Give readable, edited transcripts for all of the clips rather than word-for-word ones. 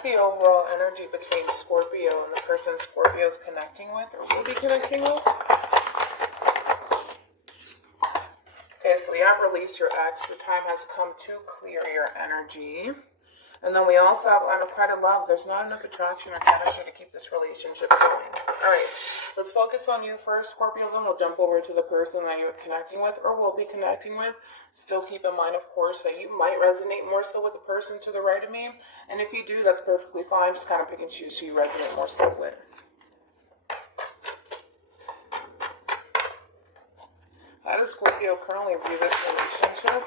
that's the overall energy between Scorpio and the person Scorpio is connecting with or will be connecting with. Okay, so we have released your ex. The time has come to clear your energy. And then we also have unrequited love. There's not enough attraction or chemistry to keep this relationship going. All right, let's focus on you first, Scorpio. Then we'll jump over to the person that you're connecting with or will be connecting with. Still keep in mind, of course, that you might resonate more so with the person to the right of me. And if you do, that's perfectly fine. Just kind of pick and choose who you resonate more so with. How does Scorpio currently view this relationship?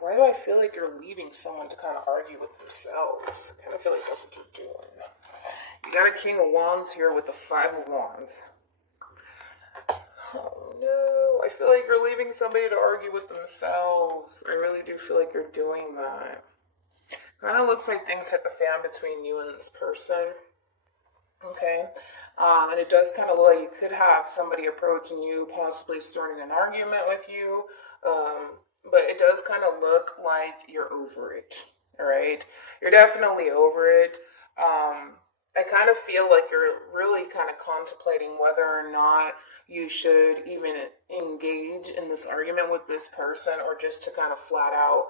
Why do I feel like you're leaving someone to kind of argue with themselves? I kind of feel like that's what you're doing. You got a King of Wands here with the Five of Wands. Oh no, I feel like you're leaving somebody to argue with themselves. I really do feel like you're doing that. Kind of looks like things hit the fan between you and this person. Okay. And it does kind of look like you could have somebody approaching you, possibly starting an argument with you. But it does kind of look like you're over it, all right? You're definitely over it. I kind of feel like you're really kind of contemplating whether or not you should even engage in this argument with this person or just to kind of flat out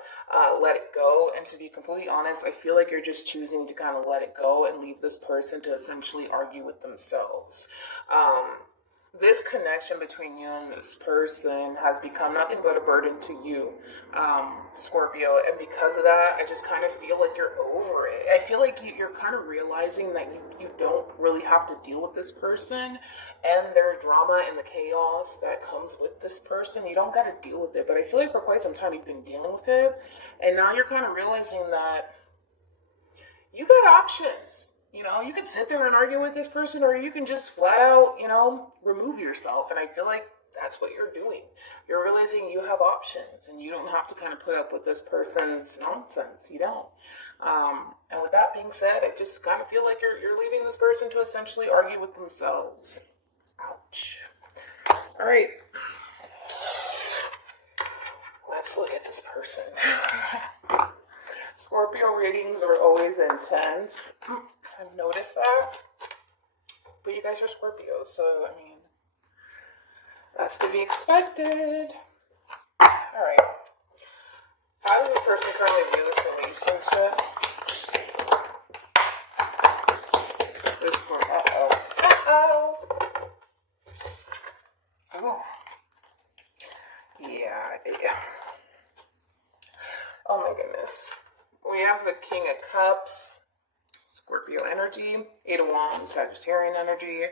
let it go. And to be completely honest, I feel like you're just choosing to kind of let it go and leave this person to essentially argue with themselves. This connection between you and this person has become nothing but a burden to you, Scorpio. And because of that, I just kind of feel like you're over it. I feel like you're kind of realizing that you don't really have to deal with this person and their drama and the chaos that comes with this person. You don't got to deal with it. But I feel like for quite some time you've been dealing with it. And now you're kind of realizing that you got options. You know, you can sit there and argue with this person, or you can just flat out, remove yourself. And I feel like that's what you're doing. You're realizing you have options and you don't have to kind of put up with this person's nonsense. You don't. And with that being said, I just kind of feel like you're leaving this person to essentially argue with themselves. Ouch. All right. Let's look at this person. Scorpio readings are always intense. I've noticed that. But you guys are Scorpio, so, that's to be expected. Alright. How does this person currently view this relationship? This one, Ooh. Yeah. Oh my goodness. We have the King of Cups, Scorpio energy, Eight of Wands, Sagittarian energy,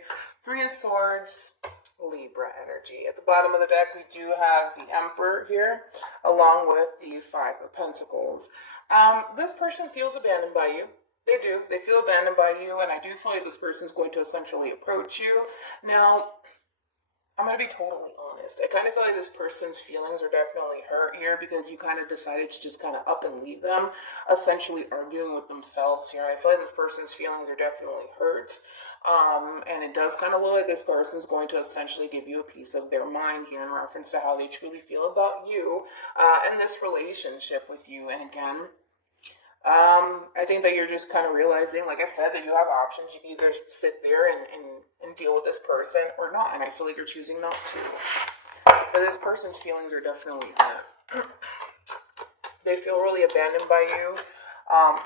Three of Swords, Libra energy. At the bottom of the deck, we do have the Emperor here, along with the Five of Pentacles. This person feels abandoned by you. They do. They feel abandoned by you, and I do feel like this person is going to essentially approach you. Now, I'm going to be totally honest. I kind of feel like this person's feelings are definitely hurt here because you kind of decided to just kind of up and leave them, essentially arguing with themselves here. I feel like this person's feelings are definitely hurt. And it does kind of look like this person's going to essentially give you a piece of their mind here in reference to how they truly feel about you and this relationship with you. And again, I think that you're just kind of realizing, like I said, that you have options. You can either sit there and deal with this person or not. And I feel like you're choosing not to. But this person's feelings are definitely hurt. They feel really abandoned by you,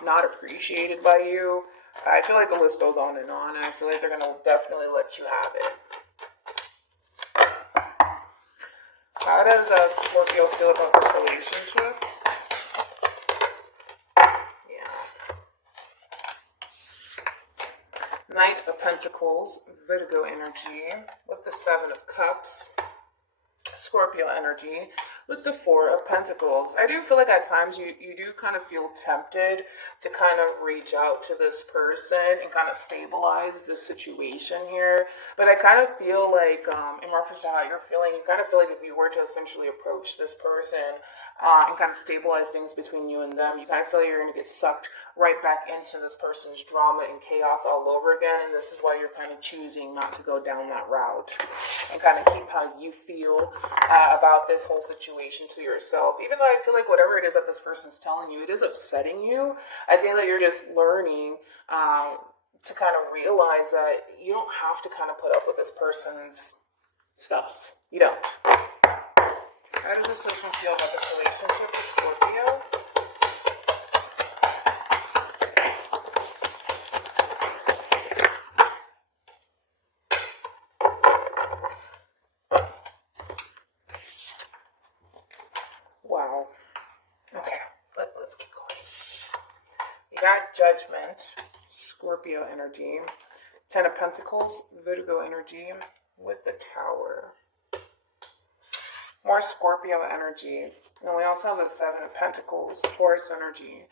not appreciated by you. I feel like the list goes on, and I feel like they're going to definitely let you have it. How does Scorpio feel about this relationship? Knight of Pentacles, Virgo energy, with the Seven of Cups, Scorpio energy. With the Four of Pentacles, I do feel like at times you do kind of feel tempted to kind of reach out to this person and kind of stabilize the situation here. But I kind of feel like, in reference to how you're feeling, you kind of feel like if you were to essentially approach this person and kind of stabilize things between you and them, you kind of feel like you're going to get sucked right back into this person's drama and chaos all over again. And this is why you're kind of choosing not to go down that route and kind of keep how you feel about this whole situation to yourself. Even though I feel like whatever it is that this person's telling you, it is upsetting you. I think that you're just learning to kind of realize that you don't have to kind of put up with this person's stuff. You don't. How does this person feel about this relationship with Scorpio? Wow. Okay, let's keep going. You got Judgment, Scorpio energy, Ten of Pentacles, Virgo energy, with the Tower. More Scorpio energy. And we also have the Seven of Pentacles, Taurus energy.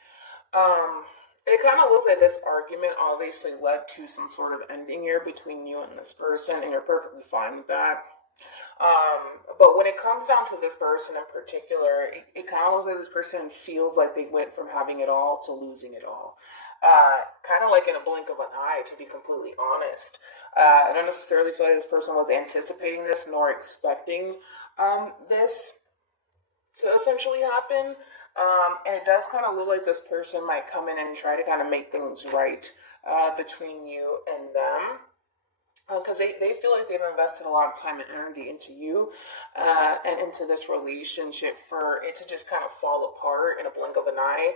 It kind of looks like this argument obviously led to some sort of ending here between you and this person, and you're perfectly fine with that. But when it comes down to this person in particular, it kind of looks like this person feels like they went from having it all to losing it all. Kind of like in a blink of an eye, to be completely honest. I don't necessarily feel like this person was anticipating this nor expecting this to essentially happen. And it does kind of look like this person might come in and try to kind of make things right between you and them. Because they feel like they've invested a lot of time and energy into you and into this relationship for it to just kind of fall apart in a blink of an eye.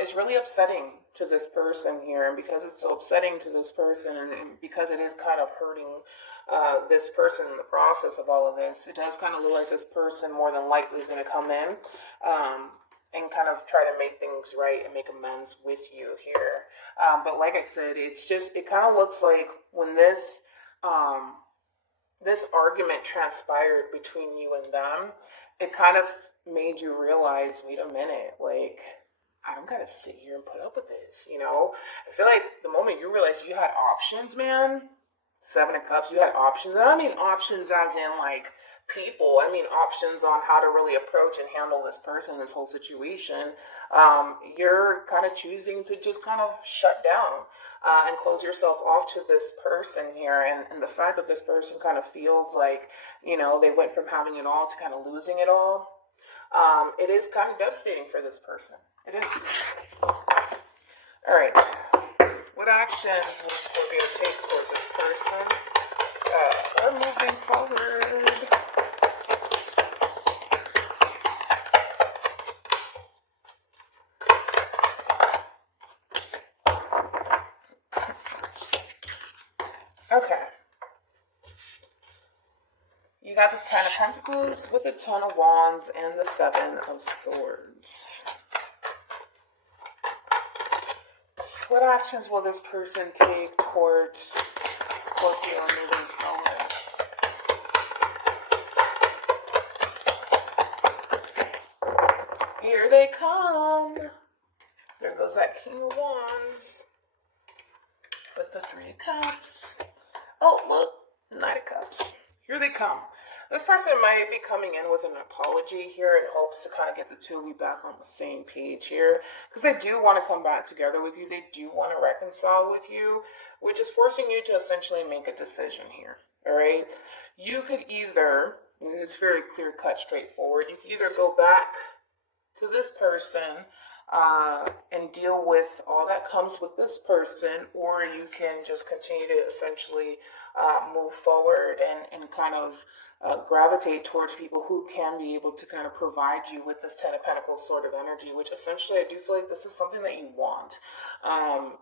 It's really upsetting to this person here. And because it's so upsetting to this person and because it is kind of hurting this person in the process of all of this, it does kind of look like this person more than likely is going to come in and kind of try to make things right and make amends with you here. But like I said, it kind of looks like when this argument transpired between you and them, it kind of made you realize, wait a minute, like, I don't gotta sit here and put up with this, you know? I feel like the moment you realized you had options, man, Seven of Cups, you had options. And I don't mean options as in, like, people. I mean options on how to really approach and handle this person, this whole situation. You're kind of choosing to just kind of shut down and close yourself off to this person here. And the fact that this person kind of feels like, you know, they went from having it all to kind of losing it all, it is kind of devastating for this person. It is. All right. What actions will Scorpio take towards this person? We're moving forward. Okay. You got the Ten of Pentacles with the Ten of Wands and the Seven of Swords. What actions will this person take towards Scorpio moving forward? Here they come. There goes that King of Wands with the Three of Cups. Oh, look, Knight of Cups. Here they come. This person might be coming in with an apology here in hopes to kind of get the two of you back on the same page here. Because they do want to come back together with you. They do want to reconcile with you, which is forcing you to essentially make a decision here. All right? You could either, and it's very clear cut, straightforward, you could either go back to this person and deal with all that comes with this person, or you can just continue to essentially move forward and kind of gravitate towards people who can be able to kind of provide you with this Ten of Pentacles sort of energy, which essentially I do feel like this is something that you want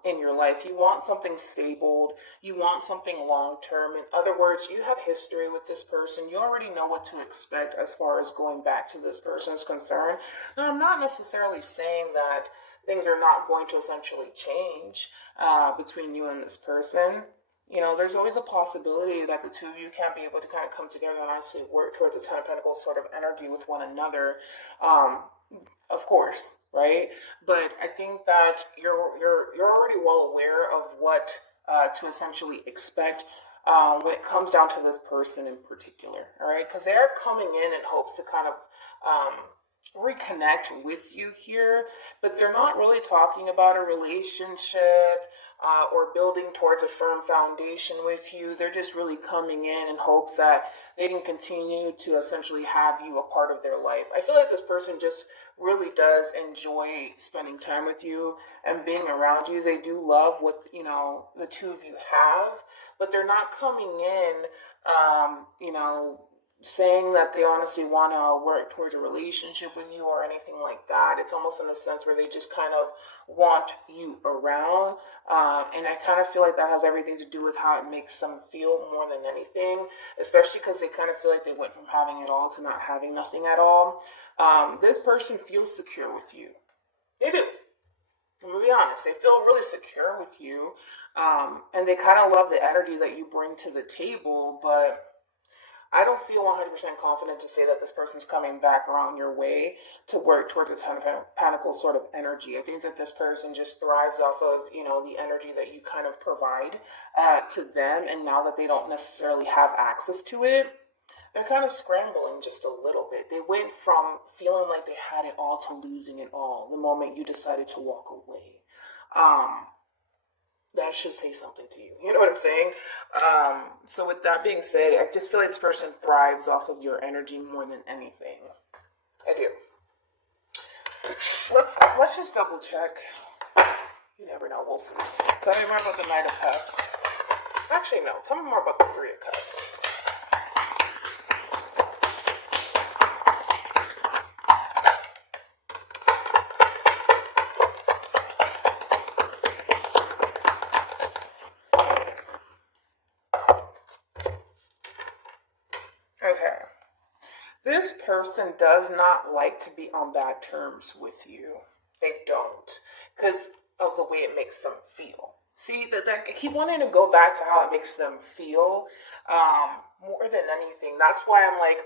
in your life. You want something stable. You want something long-term. In other words, you have history with this person. You already know what to expect as far as going back to this person's concern. Now, I'm not necessarily saying that things are not going to essentially change between you and this person. there's always a possibility that the two of you can't be able to kind of come together and actually work towards a Ten of Pentacles sort of energy with one another. Of course, right? But I think that you're already well aware of what to essentially expect when it comes down to this person in particular, all right? Because they're coming in hopes to kind of reconnect with you here, but they're not really talking about a relationship or building towards a firm foundation with you. They're just really coming in hopes that they can continue to essentially have you a part of their life. I feel like this person just really does enjoy spending time with you and being around you. They do love what, the two of you have, but they're not coming in, saying that they honestly want to work towards a relationship with you or anything like that. It's almost in a sense where they just kind of want you around. And I kind of feel like that has everything to do with how it makes them feel more than anything, especially because they kind of feel like they went from having it all to not having nothing at all. This person feels secure with you. They do. I'm going to be honest. They feel really secure with you. And they kind of love the energy that you bring to the table, but I don't feel 100% confident to say that this person's coming back around your way to work towards a Ten of Pentacles sort of energy. I think that this person just thrives off of, the energy that you kind of provide to them. And now that they don't necessarily have access to it, they're kind of scrambling just a little bit. They went from feeling like they had it all to losing it all the moment you decided to walk away. That should say something to you. You know what I'm saying? So with that being said, I just feel like this person thrives off of your energy more than anything. I do. Let's just double check. You never know. We'll see. Tell me more about the Knight of Cups. Actually, no. Tell me more about the Three of Cups. Okay. This person does not like to be on bad terms with you. They don't. Because of the way it makes them feel. See, that I keep wanting to go back to how it makes them feel more than anything. That's why I'm like,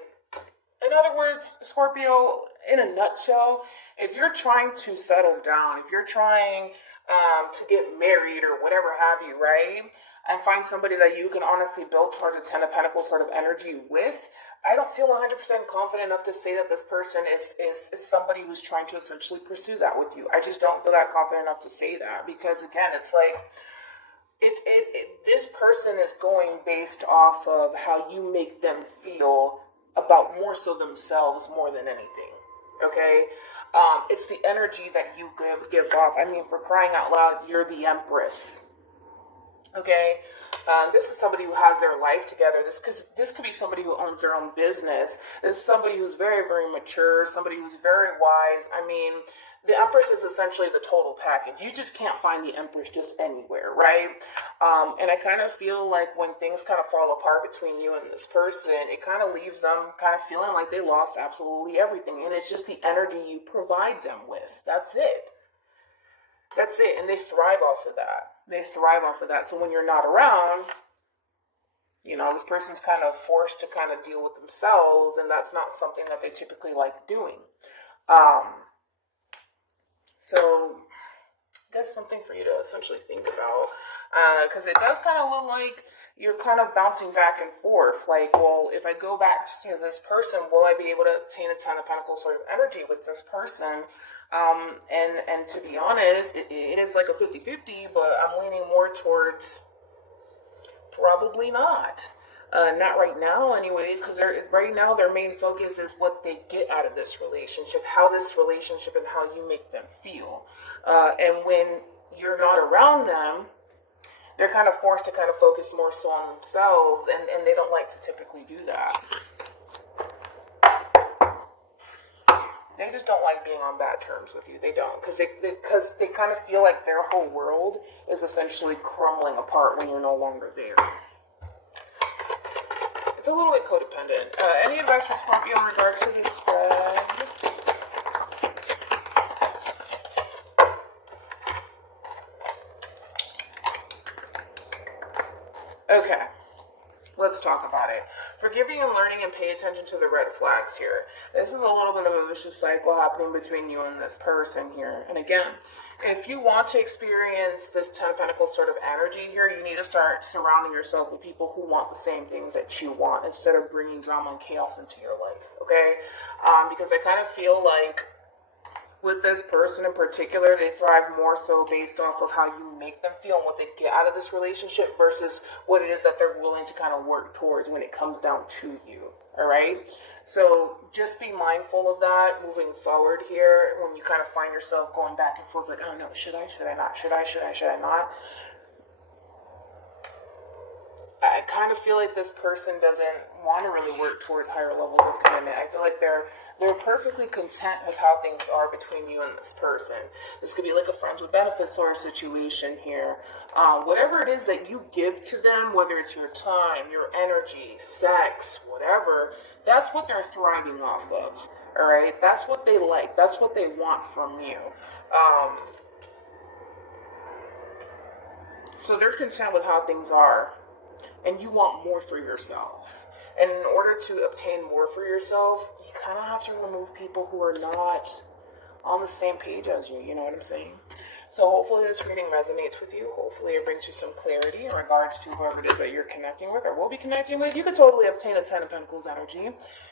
in other words, Scorpio, in a nutshell, if you're trying to settle down, if you're trying to get married or whatever have you, right? And find somebody that you can honestly build towards a Ten of Pentacles sort of energy with, I don't feel 100% confident enough to say that this person is somebody who's trying to essentially pursue that with you. I just don't feel that confident enough to say that because, again, it's like this person is going based off of how you make them feel about more so themselves more than anything, okay? It's the energy that you give off. I mean, for crying out loud, you're the Empress. Okay, this is somebody who has their life together. This could be somebody who owns their own business. This is somebody who's very, very mature, somebody who's very wise. I mean, the Empress is essentially the total package. You just can't find the Empress just anywhere, right? And I kind of feel like when things kind of fall apart between you and this person, it kind of leaves them kind of feeling like they lost absolutely everything. And it's just the energy you provide them with. That's it. That's it. And they thrive off of that. So when you're not around, this person's kind of forced to kind of deal with themselves, and that's not something that they typically like doing. So that's something for you to essentially think about, because it does kind of look like you're kind of bouncing back and forth. Like, well, if I go back to this person, will I be able to obtain a Ten of Pentacles sort of energy with this person? And to be honest, it is like a 50-50, but I'm leaning more towards probably not. Not right now anyways, because right now their main focus is what they get out of this relationship, how this relationship and how you make them feel. And when you're not around them, they're kind of forced to kind of focus more so on themselves, and they don't like to typically do that. They just don't like being on bad terms with you. They don't, because they kind of feel like their whole world is essentially crumbling apart when you're no longer there. It's a little bit codependent. Any advice for Scorpio in regards to this spread? Okay. Let's talk about it. Forgiving and learning and pay attention to the red flags here. This is a little bit of a vicious cycle happening between you and this person here. And again, if you want to experience this Ten of Pentacles sort of energy here, you need to start surrounding yourself with people who want the same things that you want instead of bringing drama and chaos into your life, okay? Because I kind of feel like with this person in particular, they thrive more so based off of how you make them feel and what they get out of this relationship versus what it is that they're willing to kind of work towards when it comes down to you. All right? So just be mindful of that moving forward here when you kind of find yourself going back and forth like, oh no, should I not? Should I not? I kind of feel like this person doesn't want to really work towards higher levels of commitment. I feel like they're perfectly content with how things are between you and this person. This could be like a friends with benefits sort of situation here. Whatever it is that you give to them, whether it's your time, your energy, sex, whatever, that's what they're thriving off of. All right? That's what they like. That's what they want from you. So they're content with how things are. And you want more for yourself. And in order to obtain more for yourself, you kind of have to remove people who are not on the same page as you. You know what I'm saying? So hopefully this reading resonates with you. Hopefully it brings you some clarity in regards to whoever it is that you're connecting with or will be connecting with. You could totally obtain a Ten of Pentacles energy.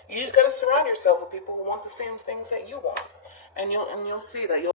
You just got to surround yourself with people who want the same things that you want. And you'll see that you'll